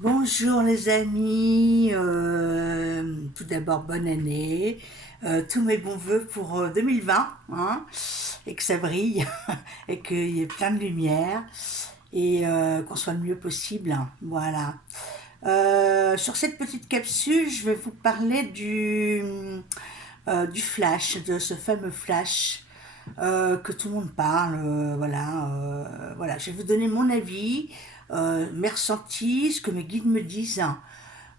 Bonjour les amis, tout d'abord bonne année, tous mes bons voeux pour 2020, hein, et que ça brille, et qu'il y ait plein de lumière, et qu'on soit le mieux possible, hein, voilà. Sur cette petite capsule, je vais vous parler du flash, de ce fameux flash que tout le monde parle. Voilà. Je vais vous donner mon avis, mes ressentis, ce que mes guides me disent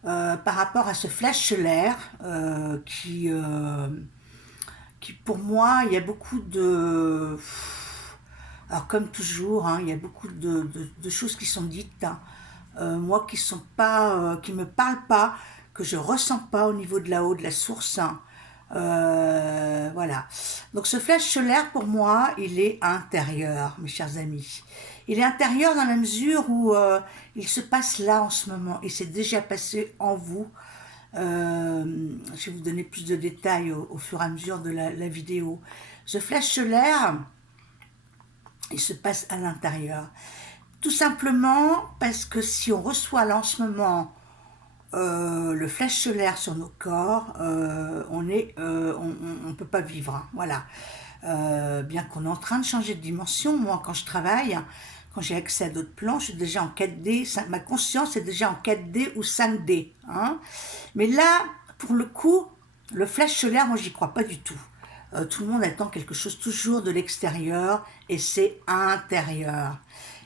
par rapport à ce flash solaire qui, pour moi, il y a beaucoup de... Alors comme toujours, hein, il y a beaucoup de choses qui sont dites, hein, moi qui sont pas, qui me parlent pas, que je ressens pas au niveau de là-haut de la source, hein. Voilà. Donc ce flash solaire pour moi, il est intérieur, mes chers amis. Il est intérieur dans la mesure où il se passe là en ce moment. Il s'est déjà passé en vous. Je vais vous donner plus de détails au fur et à mesure de la vidéo. Ce flash solaire, il se passe à l'intérieur. Tout simplement parce que si on reçoit là en ce moment le flash solaire sur nos corps, on peut pas vivre, hein, voilà. Bien qu'on est en train de changer de dimension, moi quand je travaille, quand j'ai accès à d'autres plans, je suis déjà en 4D, ma conscience est déjà en 4D ou 5D, hein. Mais là, pour le coup, le flash solaire, moi j'y crois pas du tout. Tout le monde attend quelque chose toujours de l'extérieur et c'est intérieur.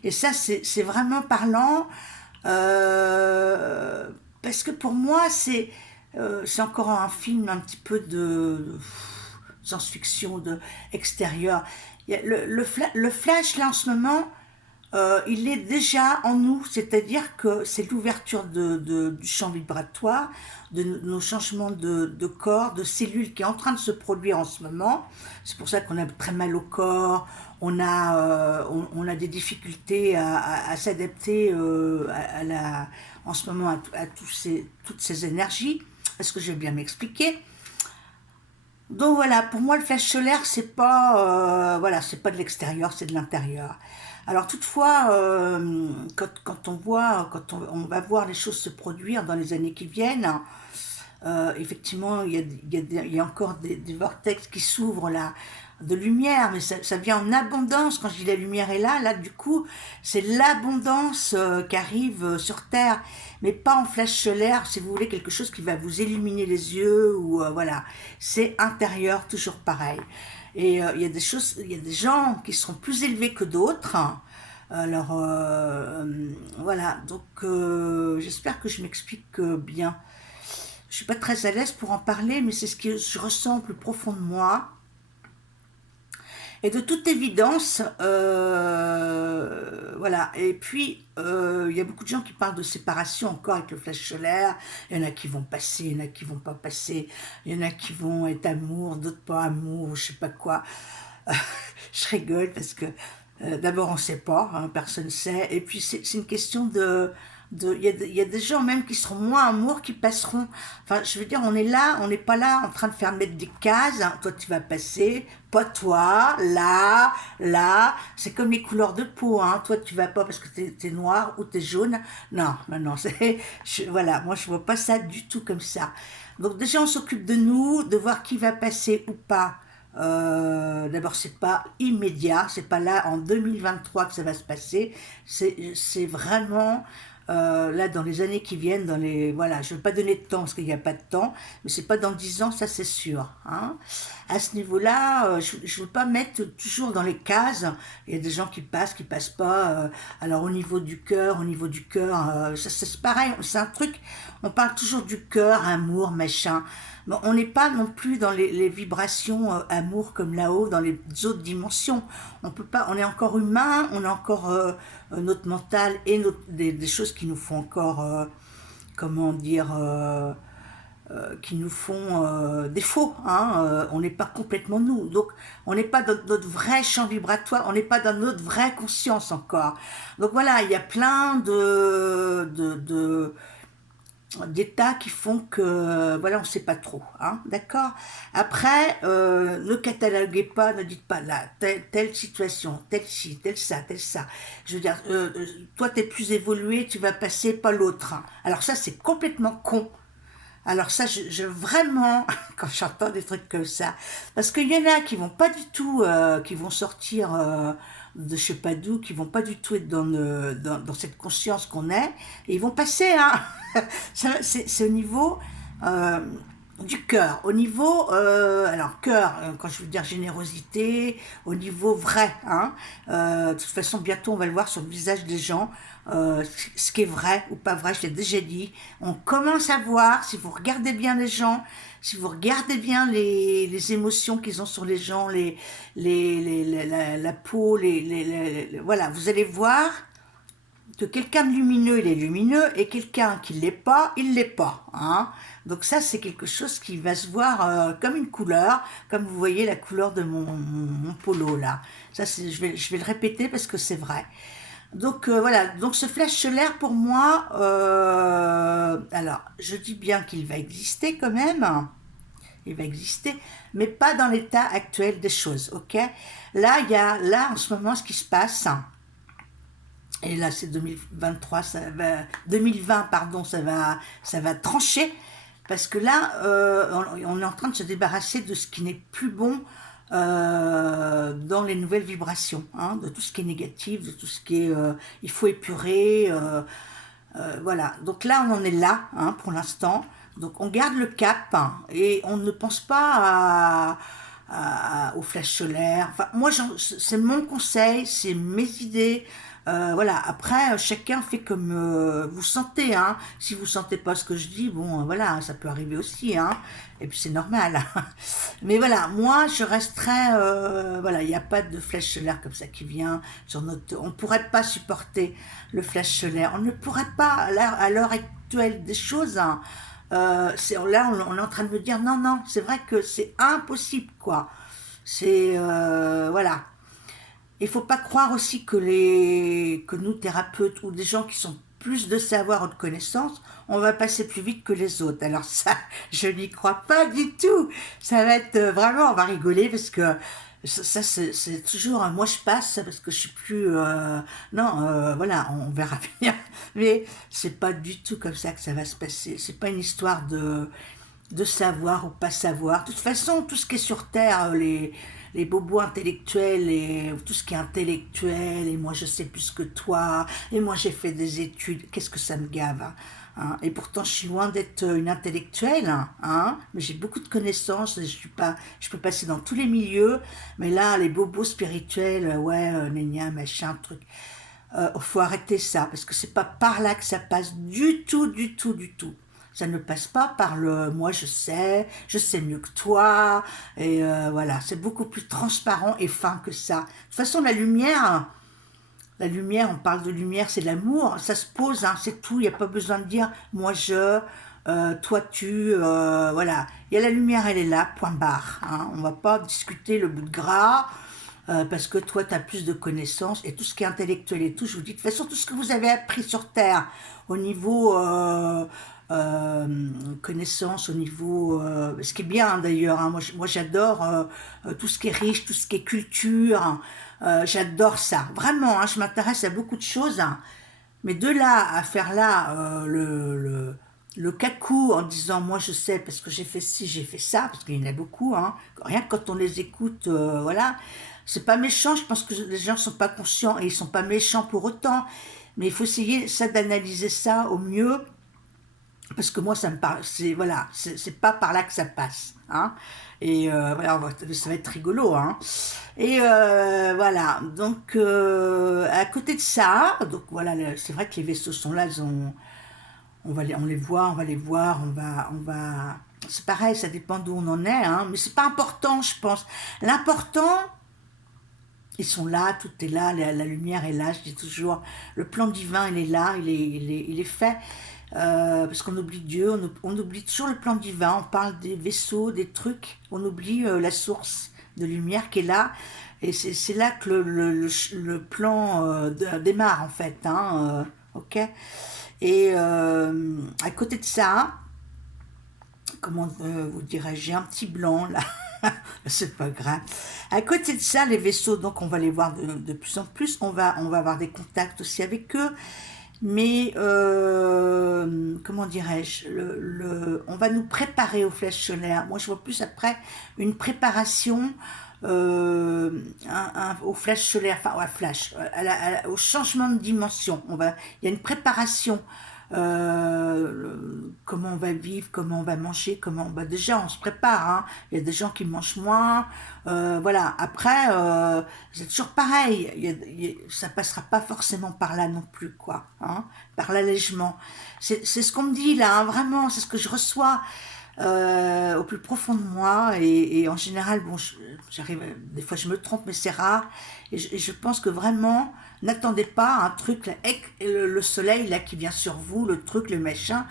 Et ça, c'est vraiment parlant. euh, Parce que pour moi, c'est encore un film un petit peu de science-fiction, de extérieur. Le flash, là, en ce moment, il est déjà en nous, c'est-à-dire que c'est l'ouverture du champ vibratoire, de nos changements de corps, de cellules qui est en train de se produire en ce moment. C'est pour ça qu'on a très mal au corps, on a des difficultés à s'adapter en ce moment à toutes ces énergies. Est-ce que je vais bien m'expliquer? Donc voilà, pour moi le flash solaire c'est pas de l'extérieur, c'est de l'intérieur. Alors toutefois, quand on va voir les choses se produire dans les années qui viennent, effectivement il y a encore des vortex qui s'ouvrent là, de lumière, mais ça vient en abondance. Quand je dis la lumière est là du coup c'est l'abondance qui arrive sur Terre, mais pas en flash solaire, si vous voulez, quelque chose qui va vous illuminer les yeux, ou voilà, c'est intérieur, toujours pareil. Et il y a des choses, il y a des gens qui seront plus élevés que d'autres. Alors voilà, donc j'espère que je m'explique bien. Je suis pas très à l'aise pour en parler, mais c'est ce que je ressens au plus profond de moi. Et de toute évidence, voilà. Et puis, il y a beaucoup de gens qui parlent de séparation encore avec le flash solaire. Il y en a qui vont passer, il y en a qui vont pas passer. Il y en a qui vont être amour, d'autres pas amour, ou je sais pas quoi. Je rigole parce que d'abord on sait pas, hein, personne sait. Et puis c'est une question il y a des gens même qui seront moins amour, qui passeront. Enfin, je veux dire, on est là, on n'est pas là en train de faire mettre des cases, hein. Toi tu vas passer, pas toi, là, là. C'est comme les couleurs de peau, hein. Toi tu vas pas parce que t'es noir ou t'es jaune. Non, non, non. Voilà, moi je vois pas ça du tout comme ça. Donc déjà on s'occupe de nous, de voir qui va passer ou pas. D'abord, c'est pas immédiat, c'est pas là en 2023 que ça va se passer. C'est vraiment là dans les années qui viennent, dans les voilà. Je veux pas donner de temps parce qu'il n'y a pas de temps, mais c'est pas dans 10 ans, ça c'est sûr, hein. À ce niveau-là, je veux pas mettre toujours dans les cases. Il y a des gens qui passent pas. Alors au niveau du cœur, ça c'est pareil. C'est un truc. On parle toujours du cœur, amour, machin. Bon, on n'est pas non plus dans les vibrations amour comme là-haut, dans les autres dimensions. On peut pas, on est encore humain, on a encore notre mental et des choses qui nous font encore, comment dire, qui nous font défaut, hein. On n'est pas complètement nous. Donc, on n'est pas dans notre vrai champ vibratoire, on n'est pas dans notre vraie conscience encore. Donc voilà, il y a plein d'états qui font que, voilà, on ne sait pas trop, hein, d'accord? Après, ne cataloguez pas, ne dites pas là, telle situation, telle ci, tel ça. Je veux dire, toi, tu es plus évolué, tu vas passer, pas l'autre, hein. Alors ça, c'est complètement con. Alors ça, vraiment, quand j'entends des trucs comme ça, parce qu'il y en a qui vont pas du tout, qui vont sortir de je sais pas d'où, qui vont pas du tout être dans cette conscience qu'on est, et ils vont passer, hein. C'est au niveau euh, du cœur, au niveau, alors cœur, quand je veux dire générosité, au niveau vrai, hein. De toute façon, bientôt on va le voir sur le visage des gens, ce qui est vrai ou pas vrai, je l'ai déjà dit. On commence à voir, si vous regardez bien les gens, si vous regardez bien les émotions qu'ils ont sur les gens, la peau, voilà, vous allez voir que quelqu'un de lumineux, il est lumineux, et quelqu'un qui l'est pas, il l'est pas, hein. Donc ça, c'est quelque chose qui va se voir comme une couleur, comme vous voyez la couleur de mon polo là. Ça, je vais le répéter parce que c'est vrai. Donc voilà, donc ce flash solaire pour moi, alors je dis bien qu'il va exister quand même, il va exister, mais pas dans l'état actuel des choses, ok? Là, il y a là en ce moment ce qui se passe, et là c'est 2023, 2020 pardon, ça va trancher, parce que là on est en train de se débarrasser de ce qui n'est plus bon dans les nouvelles vibrations, hein, de tout ce qui est négatif, de tout ce qui est il faut épurer, voilà. Donc là on en est là, hein, pour l'instant. Donc on garde le cap, hein, et on ne pense pas au flash solaire. Enfin, moi, c'est mon conseil, c'est mes idées. Voilà. Après, chacun fait comme vous sentez, hein. Si vous sentez pas ce que je dis, bon, voilà, ça peut arriver aussi, hein. Et puis c'est normal. Mais voilà, moi, je resterai. Voilà, il n'y a pas de flash solaire comme ça qui vient sur notre. On ne pourrait pas supporter le flash solaire. On ne pourrait pas, à l'heure actuelle des choses, hein, là, on est en train de me dire non, non, c'est vrai que c'est impossible, quoi. C'est voilà. Il faut pas croire aussi que nous thérapeutes ou des gens qui sont plus de savoir ou de connaissances, on va passer plus vite que les autres. Alors ça, je n'y crois pas du tout. Ça va être vraiment, on va rigoler parce que ça c'est toujours moi je passe parce que je suis plus non, voilà, on verra bien, mais c'est pas du tout comme ça que ça va se passer. C'est pas une histoire de savoir ou pas savoir. De toute façon, tout ce qui est sur Terre, les bobos intellectuels, et tout ce qui est intellectuel, et moi je sais plus que toi, et moi j'ai fait des études, qu'est-ce que ça me gave, hein, hein. Et pourtant je suis loin d'être une intellectuelle, hein, mais j'ai beaucoup de connaissances, je peux passer dans tous les milieux, mais là, les bobos spirituels, ouais, gna, machin, truc, faut arrêter ça, parce que c'est pas par là que ça passe du tout, du tout, du tout. Ça ne passe pas par le moi je sais mieux que toi, et voilà, c'est beaucoup plus transparent et fin que ça. De toute façon, la lumière, on parle de lumière, c'est l'amour, ça se pose, hein, c'est tout, il n'y a pas besoin de dire moi je, toi tu, voilà. Il y a la lumière, elle est là, point barre, hein. On ne va pas discuter le bout de gras, parce que toi, tu as plus de connaissances, et tout ce qui est intellectuel et tout, je vous dis, de toute façon, tout ce que vous avez appris sur Terre, au niveau euh, connaissances, au niveau... ce qui est bien, hein, d'ailleurs, hein, moi j'adore tout ce qui est riche, tout ce qui est culture, hein, j'adore ça, vraiment, hein, je m'intéresse à beaucoup de choses, hein. Mais de là à faire là le cacou en disant moi je sais parce que j'ai fait ci, j'ai fait ça, parce qu'il y en a beaucoup, hein. Rien que quand on les écoute, voilà, c'est pas méchant, je pense que les gens sont pas conscients et ils sont pas méchants pour autant, mais il faut essayer ça d'analyser ça au mieux, parce que moi ça me parle, c'est voilà, c'est pas par là que ça passe, hein. Et voilà, ça va être rigolo, hein. Et voilà, donc à côté de ça, donc voilà, c'est vrai que les vaisseaux sont là, on les voit, on va les voir, c'est pareil, ça dépend d'où on en est, hein, mais c'est pas important, je pense. L'important, ils sont là, tout est là, la lumière est là, je dis toujours, le plan divin, il est là, il est fait. Parce qu'on oublie Dieu, on oublie toujours le plan divin, on parle des vaisseaux, des trucs, on oublie la source de lumière qui est là, et c'est là que le plan démarre en fait, hein, ok. Et à côté de ça, comment vous dirais-je, j'ai un petit blanc là, c'est pas grave. À côté de ça, les vaisseaux, donc on va les voir de plus en plus, on va avoir des contacts aussi avec eux, mais comment dirais-je, on va nous préparer aux flèches solaires. Moi je vois plus après une préparation aux flèches solaires, enfin à flash, au changement de dimension. Il y a une préparation, comment on va vivre, comment on va manger, déjà on se prépare, hein. Il y a des gens qui mangent moins, voilà. Après, c'est toujours pareil, ça passera pas forcément par là non plus, quoi, hein, par l'allègement. C'est ce qu'on me dit là, hein, vraiment, c'est ce que je reçois au plus profond de moi, et en général, bon, j'arrive, des fois je me trompe, mais c'est rare, et je pense que vraiment, n'attendez pas un truc, là, le soleil là qui vient sur vous, le truc, le machin,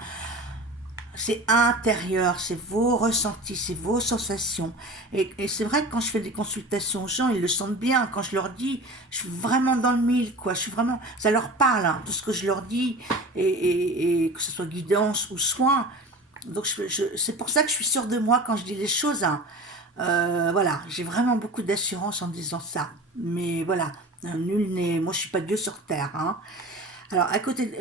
c'est intérieur, c'est vos ressentis, c'est vos sensations. Et c'est vrai que quand je fais des consultations aux gens, ils le sentent bien. Quand je leur dis, je suis vraiment dans le mille, quoi. Je suis vraiment, ça leur parle, hein, tout ce que je leur dis, et que ce soit guidance ou soin. Donc c'est pour ça que je suis sûre de moi quand je dis les choses, hein. Voilà, j'ai vraiment beaucoup d'assurance en disant ça. Mais voilà, nul n'est, moi je suis pas Dieu sur terre, hein. Alors à côté,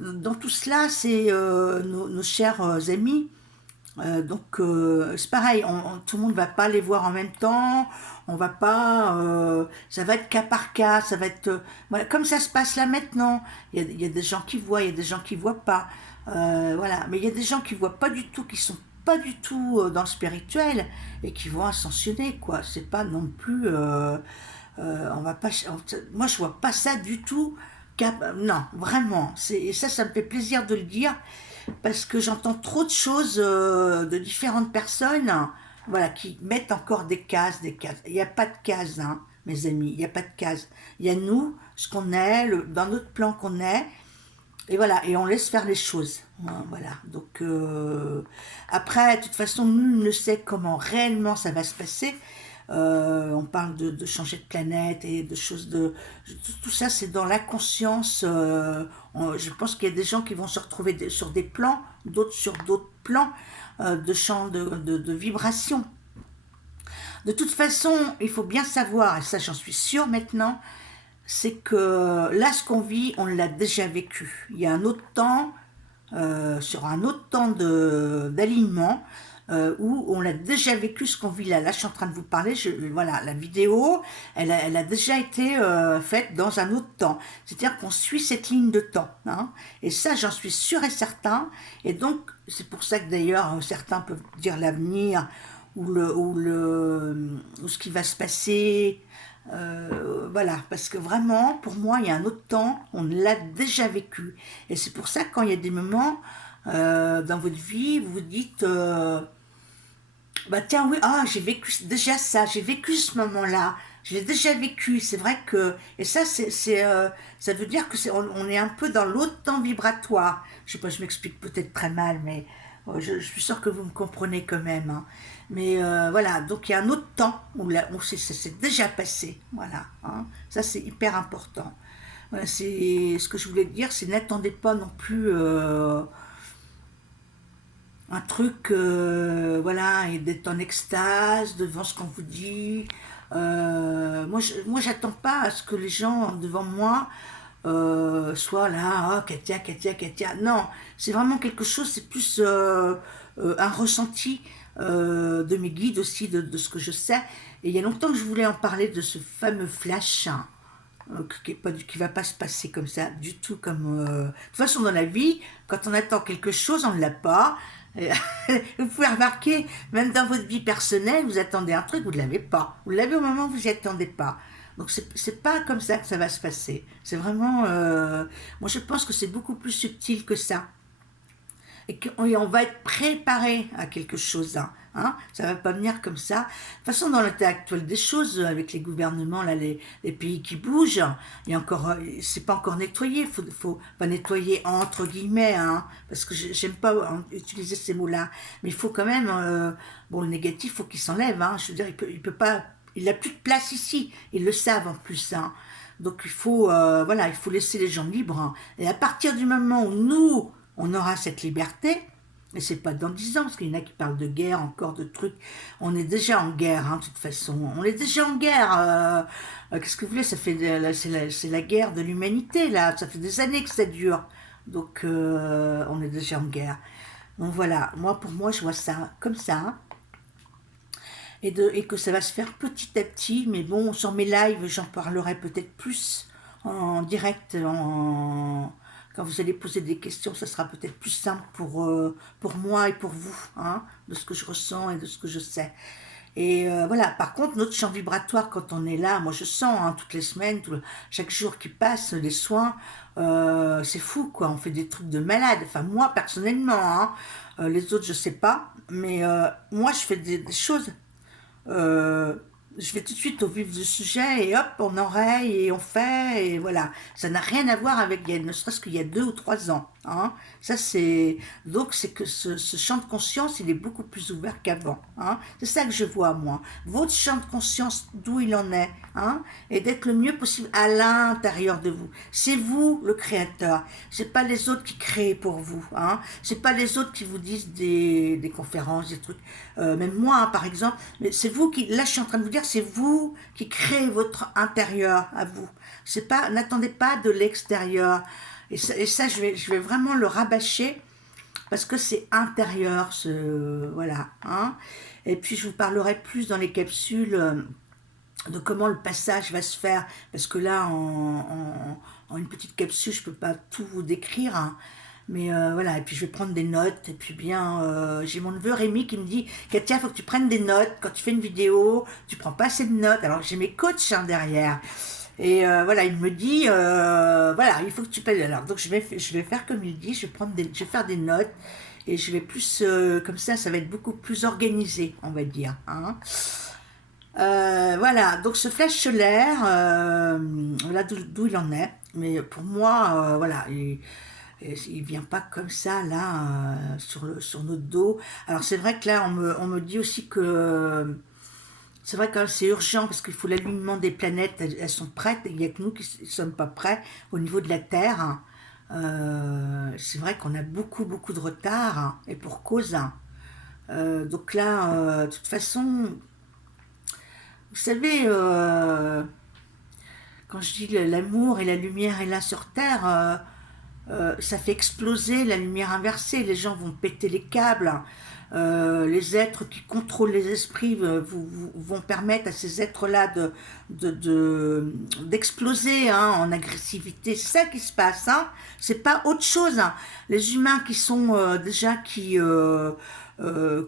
dans tout cela, c'est nos chers amis. C'est pareil, tout le monde va pas les voir en même temps. On va pas, ça va être cas par cas, ça va être, voilà, comme ça se passe là maintenant. Il y a des gens qui voient, il y a des gens qui voient pas. Voilà, mais il y a des gens qui voient pas du tout, qui sont pas du tout dans le spirituel, et qui vont ascensionner, quoi. C'est pas non plus, on va pas, moi je vois pas ça du tout. Non, vraiment. Et ça me fait plaisir de le dire, parce que j'entends trop de choses de différentes personnes, voilà, qui mettent encore des cases, des cases. Il n'y a pas de cases, hein, mes amis, il n'y a pas de cases. Il y a nous, ce qu'on est, dans notre plan qu'on est, et voilà, et on laisse faire les choses, hein, voilà. Donc après, de toute façon, nul ne sait comment réellement ça va se passer. On parle de changer de planète et de choses tout ça, c'est dans la conscience. Je pense qu'il y a des gens qui vont se retrouver sur des plans, d'autres sur d'autres plans, de champs de vibrations. De toute façon, il faut bien savoir, et ça j'en suis sûre maintenant, c'est que là, ce qu'on vit, on l'a déjà vécu. Il y a un autre temps, sur un autre temps d'alignement, où on l'a déjà vécu, ce qu'on vit là. Là, je suis en train de vous parler, voilà, la vidéo, elle a déjà été faite dans un autre temps. C'est-à-dire qu'on suit cette ligne de temps, hein. Et ça, j'en suis sûr et certain. Et donc, c'est pour ça que d'ailleurs, certains peuvent dire l'avenir, ou ce qui va se passer. Voilà, parce que vraiment, pour moi, il y a un autre temps, on l'a déjà vécu. Et c'est pour ça que quand il y a des moments dans votre vie, vous vous dites, bah tiens, oui, ah, j'ai vécu déjà ça, j'ai vécu ce moment-là, je l'ai déjà vécu. C'est vrai que, et ça, ça veut dire que on est un peu dans l'autre temps vibratoire. Je sais pas, je m'explique peut-être très mal, mais je suis sûre que vous me comprenez quand même, hein. Mais voilà, donc il y a un autre temps où c'est déjà passé, voilà, hein. Ça, c'est hyper important. Voilà, c'est ce que je voulais dire, c'est n'attendez pas non plus un truc, voilà, et d'être en extase devant ce qu'on vous dit. Moi, j'attends pas à ce que les gens devant moi soient là, ah, Katia, Katia, Katia. Non, c'est vraiment quelque chose, c'est plus un ressenti de mes guides aussi, de ce que je sais. Et il y a longtemps que je voulais en parler de ce fameux flash, hein, qui va pas se passer comme ça du tout, de toute façon dans la vie, quand on attend quelque chose on ne l'a pas. Et vous pouvez remarquer, même dans votre vie personnelle, vous attendez un truc, vous ne l'avez pas, vous l'avez au moment où vous n'y attendez pas. Donc c'est pas comme ça que ça va se passer, c'est vraiment moi je pense que c'est beaucoup plus subtil que ça, et qu'on va être préparé à quelque chose, hein, hein. Ça va pas venir comme ça. De toute façon, dans l'état actuel des choses, avec les gouvernements, là, les pays qui bougent, il y a encore, c'est pas encore nettoyé. Faut pas nettoyer entre guillemets, hein, parce que j'aime pas utiliser ces mots-là. Mais il faut quand même, bon, le négatif, faut qu'il s'enlève, hein. Je veux dire, il peut pas, il a plus de place ici. Ils le savent en plus, hein. Donc il faut, voilà, il faut laisser les gens libres, hein. Et à partir du moment où nous, on aura cette liberté, et c'est pas dans 10 ans, parce qu'il y en a qui parlent de guerre, encore de trucs, on est déjà en guerre, hein, de toute façon, on est déjà en guerre, qu'est-ce que vous voulez, ça fait, c'est la guerre de l'humanité, là, ça fait des années que ça dure, donc on est déjà en guerre. Donc voilà, moi pour moi je vois ça comme ça, hein, et que ça va se faire petit à petit, mais bon, sur mes lives, j'en parlerai peut-être plus en direct, quand vous allez poser des questions, ça sera peut-être plus simple pour moi et pour vous, hein, de ce que je ressens et de ce que je sais. Et voilà, par contre, notre champ vibratoire, quand on est là, moi je sens, hein, toutes les semaines, chaque jour qui passe, les soins, c'est fou, quoi, on fait des trucs de malade. Enfin, moi, personnellement, hein, les autres, je sais pas, mais moi, je fais des choses. Euh, je vais tout de suite au vif du sujet et hop, on oreille et on fait, et voilà. Ça n'a rien à voir avec, ne serait-ce qu'il y a 2 ou 3 ans, hein. Ça, c'est. Donc, c'est que ce champ de conscience, il est beaucoup plus ouvert qu'avant, hein. C'est ça que je vois, moi. Votre champ de conscience, d'où il en est, hein, et d'être le mieux possible à l'intérieur de vous. C'est vous, le créateur. C'est pas les autres qui créent pour vous, hein. C'est pas les autres qui vous disent des conférences, des trucs. Même moi, hein, par exemple, mais c'est vous qui, là je suis en train de vous dire, c'est vous qui créez votre intérieur à vous. C'est pas, n'attendez pas de l'extérieur. Et ça je vais vraiment le rabâcher parce que c'est intérieur, voilà, hein. Et puis je vous parlerai plus dans les capsules de comment le passage va se faire, parce que là, en une petite capsule, je peux pas tout vous décrire, hein. Mais voilà, et puis je vais prendre des notes, et puis bien, j'ai mon neveu Rémi qui me dit, Katia, il faut que tu prennes des notes, quand tu fais une vidéo, tu prends pas assez de notes, alors j'ai mes coachs, hein, derrière. Et voilà, il me dit, voilà, il faut que tu payes. Alors, donc je vais faire comme il dit, je vais faire des notes, et je vais plus, comme ça va être beaucoup plus organisé, on va dire, hein. Voilà, donc ce flash solaire, voilà d'où il en est. Mais pour moi, voilà, il vient pas comme ça, là, sur notre dos. Alors c'est vrai que là, on me dit aussi que c'est vrai que c'est urgent parce qu'il faut l'alignement des planètes, elles sont prêtes, il n'y a que nous qui ne sommes pas prêts au niveau de la Terre, hein. C'est vrai qu'on a beaucoup, beaucoup de retard, hein, et pour cause, hein. Donc là, de toute façon, vous savez, quand je dis l'amour et la lumière est là sur Terre, ça fait exploser la lumière inversée. Les gens vont péter les câbles. Les êtres qui contrôlent les esprits vont permettre à ces êtres-là d'exploser, hein, en agressivité. C'est ça qui se passe, hein. C'est pas autre chose, hein. Les humains qui sont déjà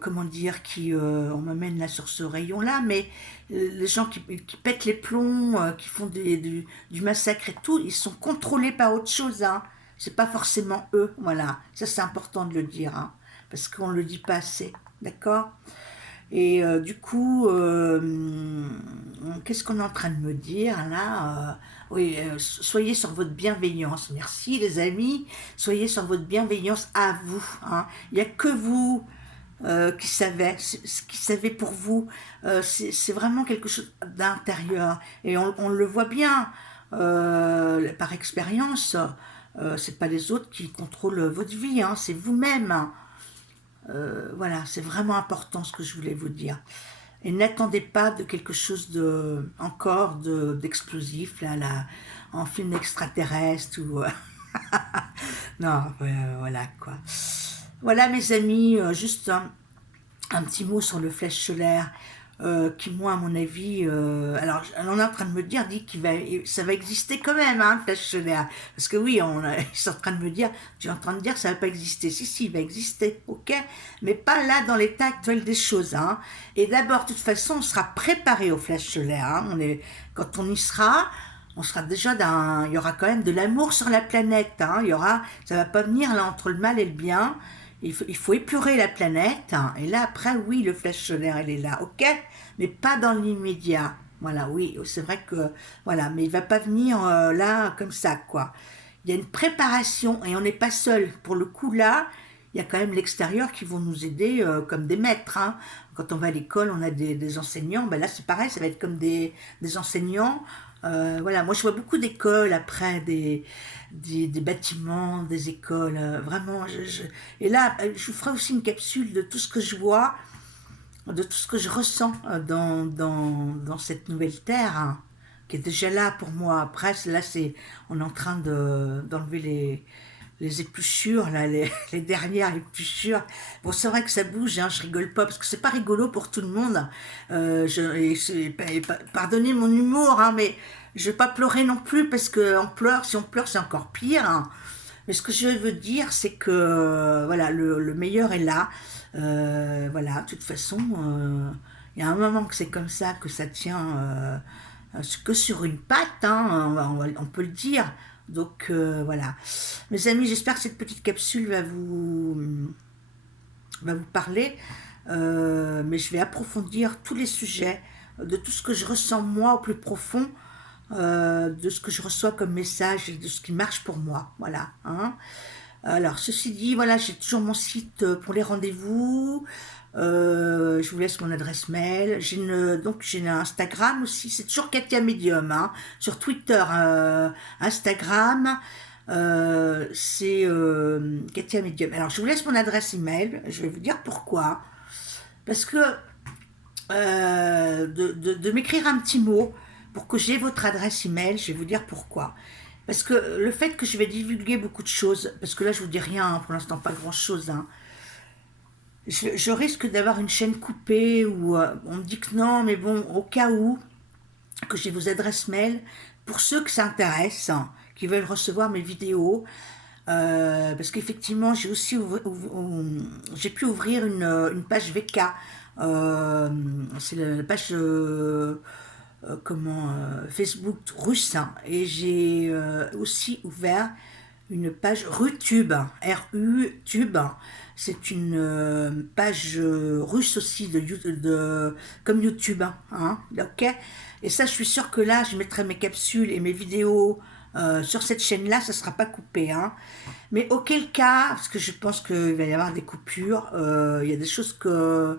comment dire, on m'amène là sur ce rayon-là, mais les gens qui pètent les plombs, qui font du massacre et tout, ils sont contrôlés par autre chose, hein. C'est pas forcément eux, voilà. Ça, c'est important de le dire, hein, parce qu'on le dit pas assez, d'accord? Et du coup, qu'est-ce qu'on est en train de me dire là? Oui, soyez sur votre bienveillance. Merci les amis. Soyez sur votre bienveillance à vous, hein. Il n'y a que vous qui savez, ce qui savait pour vous. C'est vraiment quelque chose d'intérieur. Et on le voit bien par expérience. C'est pas les autres qui contrôlent votre vie, hein, c'est vous-même. Voilà, c'est vraiment important ce que je voulais vous dire. Et n'attendez pas de quelque chose d'explosif, là, en film extraterrestre ou non, voilà quoi. Voilà mes amis, juste un petit mot sur le flèche solaire. Qui moi à mon avis, alors on est en train de me dire, ça va exister quand même, hein, le flèche solaire, parce que oui, ils sont en train de me dire, tu es en train de dire que ça va pas exister. Si, il va exister, ok, mais pas là dans l'état actuel des choses, hein. Et d'abord, de toute façon, on sera préparé au flèche solaire, hein. Quand on y sera, on sera déjà il y aura quand même de l'amour sur la planète, hein. Ça va pas venir là entre le mal et le bien. Il faut épurer la planète, hein. Et là après, oui, le flash solaire, elle est là, ok, mais pas dans l'immédiat. Voilà, oui, c'est vrai que, voilà, mais il va pas venir là comme ça, quoi. Il y a une préparation et on n'est pas seul. Pour le coup, là, il y a quand même l'extérieur qui vont nous aider comme des maîtres, hein. Quand on va à l'école, on a des enseignants. Ben là, c'est pareil, ça va être comme des enseignants Voilà, moi je vois beaucoup d'écoles après, des bâtiments, des écoles, vraiment. Et là, je vous ferai aussi une capsule de tout ce que je vois, de tout ce que je ressens dans cette nouvelle terre, hein, qui est déjà là pour moi. Après, là, on est en train d'enlever les épluchures, là, les dernières épluchures. Bon, c'est vrai que ça bouge, hein, je rigole pas, parce que c'est pas rigolo pour tout le monde. Pardonnez mon humour, hein, mais je vais pas pleurer non plus, parce que si on pleure, c'est encore pire, hein. Mais ce que je veux dire, c'est que voilà, le meilleur est là. Voilà, de toute façon, il y a un moment que c'est comme ça, que ça tient que sur une patte, hein, on peut le dire. Donc voilà. Mes amis, j'espère que cette petite capsule va vous parler. Mais je vais approfondir tous les sujets, de tout ce que je ressens moi au plus profond, de ce que je reçois comme message et de ce qui marche pour moi. Voilà, hein. Alors, ceci dit, voilà, j'ai toujours mon site pour les rendez-vous. Je vous laisse mon adresse mail. J'ai un Instagram aussi. C'est toujours Katia Medium, hein. Sur Twitter, Instagram, c'est Katia Medium. Alors, je vous laisse mon adresse email. Je vais vous dire pourquoi. Parce que de m'écrire un petit mot pour que j'ai votre adresse email, je vais vous dire pourquoi. Parce que le fait que je vais divulguer beaucoup de choses, parce que là je vous dis rien, hein, pour l'instant pas grand chose, hein, je risque d'avoir une chaîne coupée où on me dit que non, mais bon, au cas où, que j'ai vos adresses mail, pour ceux que ça intéresse, hein, qui veulent recevoir mes vidéos, parce qu'effectivement j'ai pu ouvrir une page VK, c'est la page Facebook russe, hein, et j'ai aussi ouvert une page RuTube, RU-Tube. C'est une page russe aussi, comme YouTube, hein, ok. Et ça, je suis sûre que là, je mettrai mes capsules et mes vidéos sur cette chaîne-là, ça ne sera pas coupé, hein. Mais auquel cas, parce que je pense qu'il va y avoir des coupures, il y a des choses que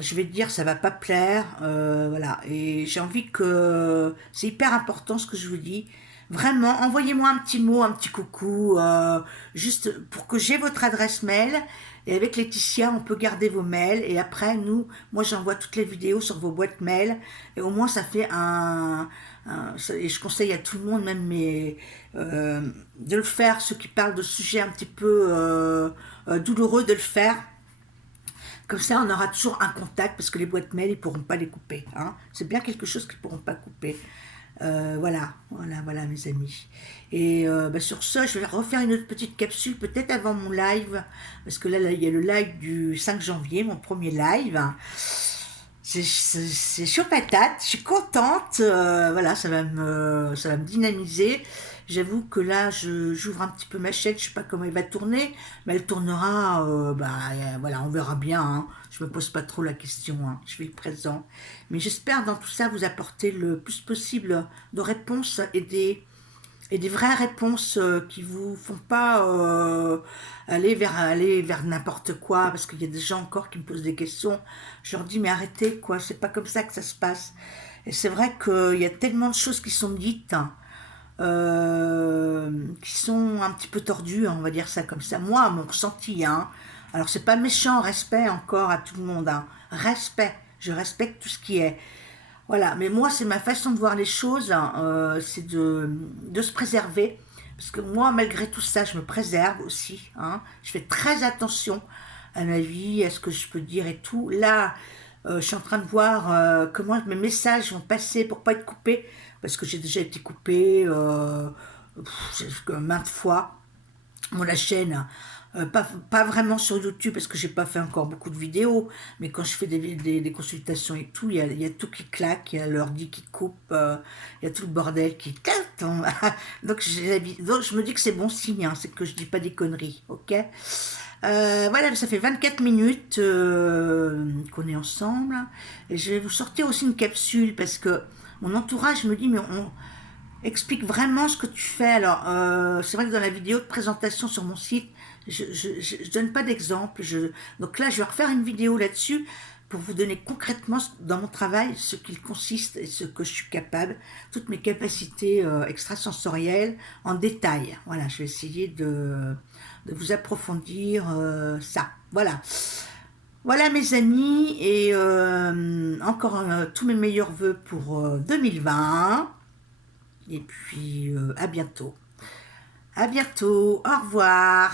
je vais te dire, ça va pas plaire, voilà. Et j'ai envie que c'est hyper important ce que je vous dis. Vraiment, envoyez-moi un petit mot, un petit coucou, juste pour que j'ai votre adresse mail. Et avec Laetitia, on peut garder vos mails. Et après, moi, j'envoie toutes les vidéos sur vos boîtes mail. Et au moins, ça fait et je conseille à tout le monde, même de le faire, ceux qui parlent de sujets un petit peu douloureux, de le faire. Comme ça, on aura toujours un contact, parce que les boîtes mail, ils ne pourront pas les couper, hein. C'est bien quelque chose qu'ils ne pourront pas couper. Voilà, mes amis. Et sur ce, je vais refaire une autre petite capsule, peut-être avant mon live, parce que là, il y a le live du 5 janvier, mon premier live. C'est chaud patate, je suis contente, voilà, ça va me dynamiser. J'avoue que là, j'ouvre un petit peu ma chaîne, je sais pas comment elle va tourner, mais elle tournera, voilà, on verra bien, hein. Je me pose pas trop la question, hein. Je fais le présent. Mais j'espère dans tout ça vous apporter le plus possible de réponses et des vraies réponses qui vous font pas aller vers n'importe quoi, parce qu'il y a des gens encore qui me posent des questions. Je leur dis mais arrêtez quoi, c'est pas comme ça que ça se passe. Et c'est vrai qu'il y a tellement de choses qui sont dites, hein, qui sont un petit peu tordues, hein, on va dire ça comme ça. Moi, mon ressenti, hein. Alors c'est pas méchant, respect encore à tout le monde, hein. Respect, je respecte tout ce qui est. Voilà, mais moi, c'est ma façon de voir les choses, hein, c'est de se préserver. Parce que moi, malgré tout ça, je me préserve aussi, hein. Je fais très attention à ma vie, à ce que je peux dire et tout. Là, je suis en train de voir comment mes messages vont passer pour pas être coupés. Parce que j'ai déjà été coupée maintes fois. Bon, la chaîne, pas vraiment sur YouTube parce que j'ai pas fait encore beaucoup de vidéos, mais quand je fais des consultations et tout, il y a tout qui claque, il y a l'ordi qui coupe, il y a tout le bordel qui claque. Donc, je me dis que c'est bon signe, hein, c'est que je dis pas des conneries, ok. Voilà, ça fait 24 minutes qu'on est ensemble. Et je vais vous sortir aussi une capsule parce que mon entourage me dit, mais on explique vraiment ce que tu fais. Alors, c'est vrai que dans la vidéo de présentation sur mon site, je donne pas d'exemple. Donc là, je vais refaire une vidéo là-dessus pour vous donner concrètement dans mon travail ce qu'il consiste et ce que je suis capable, toutes mes capacités extrasensorielles en détail. Voilà, je vais essayer de vous approfondir ça. Voilà. Voilà mes amis, et encore tous mes meilleurs voeux pour 2020. Et puis à bientôt. À bientôt. Au revoir.